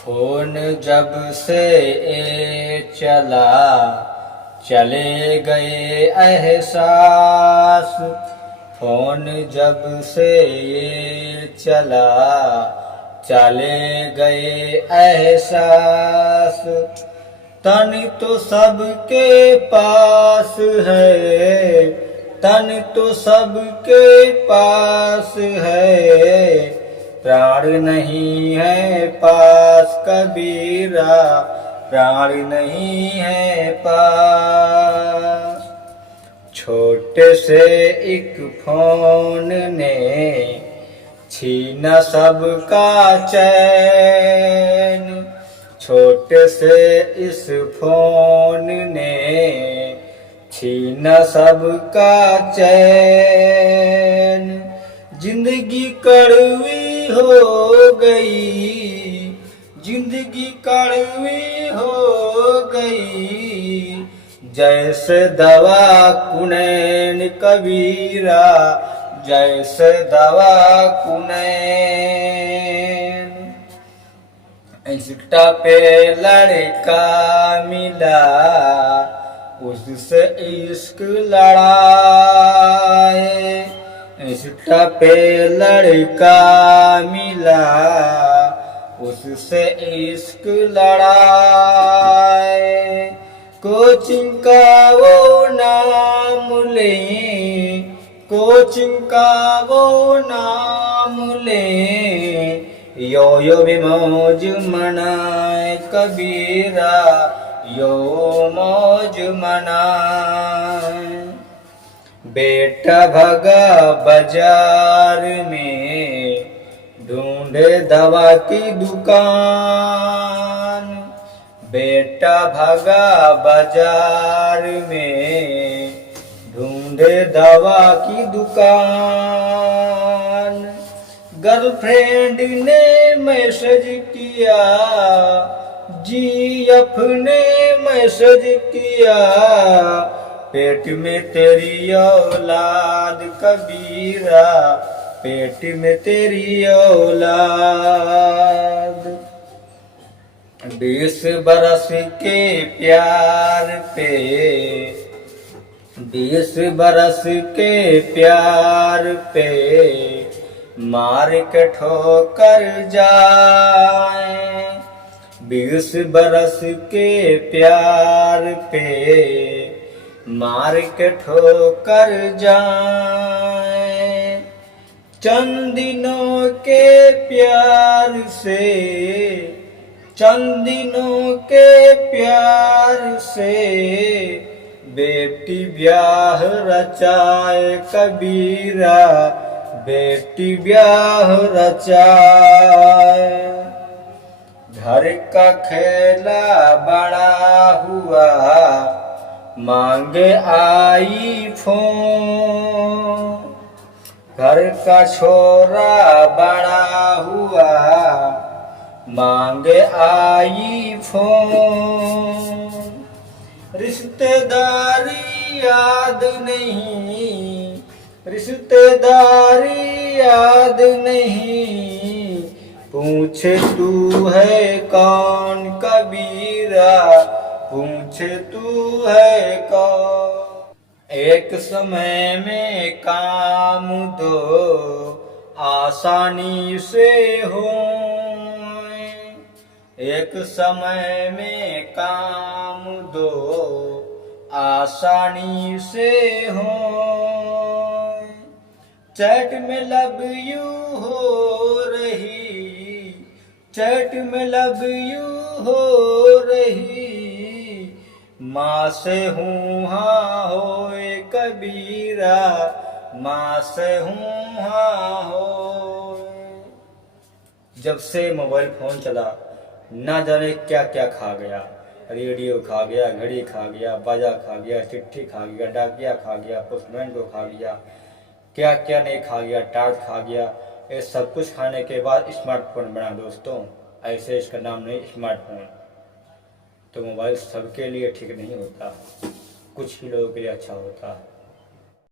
Phone जब से चला चले गए एहसास। फोन जब से चला चले गए एहसास। तन तो सबके पास है, तन तो सबके पास है, प्राण नहीं है पास कबीरा, प्राण नहीं है पास। छोटे से एक फोन ने छीना सबका चैन। छोटे से इस फोन ने छीना सबका चैन। जिंदगी कड़वी हो गई, जिंदगी कड़वी हो गई, जैसे दवा कुनैन कबीरा, जैसे दवा कुनैन। इंस्टा पे लड़का मिला, उससे इश्क लड़ाए। इंस्टा पे लड़का मिला, उससे इश्क लड़ाए। कोचिंग का वो नाम ले, कोचिंग का वो नाम ले, यो यो भी मौज मनाए कबीरा, यो मौज मनाए। बेटा भगा बाजार में, ढूंढे दवा की दुकान। बेटा भगा बाजार में, ढूंढे दवा की दुकान। गर्लफ्रेंड ने मैसेज किया, जीएफ ने मैसेज किया, पेट में तेरी औलाद कबीरा, पेट में तेरी औलाद। 20 बरस के प्यार पे, 20 बरस के प्यार पे, मार के ठोकर जाए। 20 बरस के प्यार पे, मार के ठोकर जाए। चंद दिनों के प्यार से, चंद दिनों के प्यार से, बेटी ब्याह रचाए कबीरा, बेटी ब्याह रचाए। घर का खेला बड़ा हुआ, मांगे आई फोन। घर का छोरा बड़ा हुआ, मांगे आई फोन। रिश्तेदारी याद नहीं, रिश्तेदारी याद नहीं, पूछे तू है कौन कबीरा, पूछे तू है कौन। एक समय में काम दो आसानी से हो, एक समय में काम दो आसानी से हो। चैट में लव यू हो रही, चैट में लव यू हो रही, माँ से हूँ हाँ होए कबीरा, माँ से हूँ हाँ होए। जब से मोबाइल फोन चला, ना जाने क्या क्या खा गया। रेडियो खा गया, घड़ी खा गया, बाजा खा गया, चिट्ठी खा गया, डाकिया खा गया, पोस्टमैन को खा गया, क्या क्या नहीं खा गया, टार्च खा गया। ये सब कुछ खाने के बाद स्मार्टफोन बना दोस्तों। ऐसे इसका नाम नहीं स्मार्टफोन। तो मोबाइल सबके लिए ठीक नहीं होता, कुछ ही लोगों के लिए अच्छा होता है।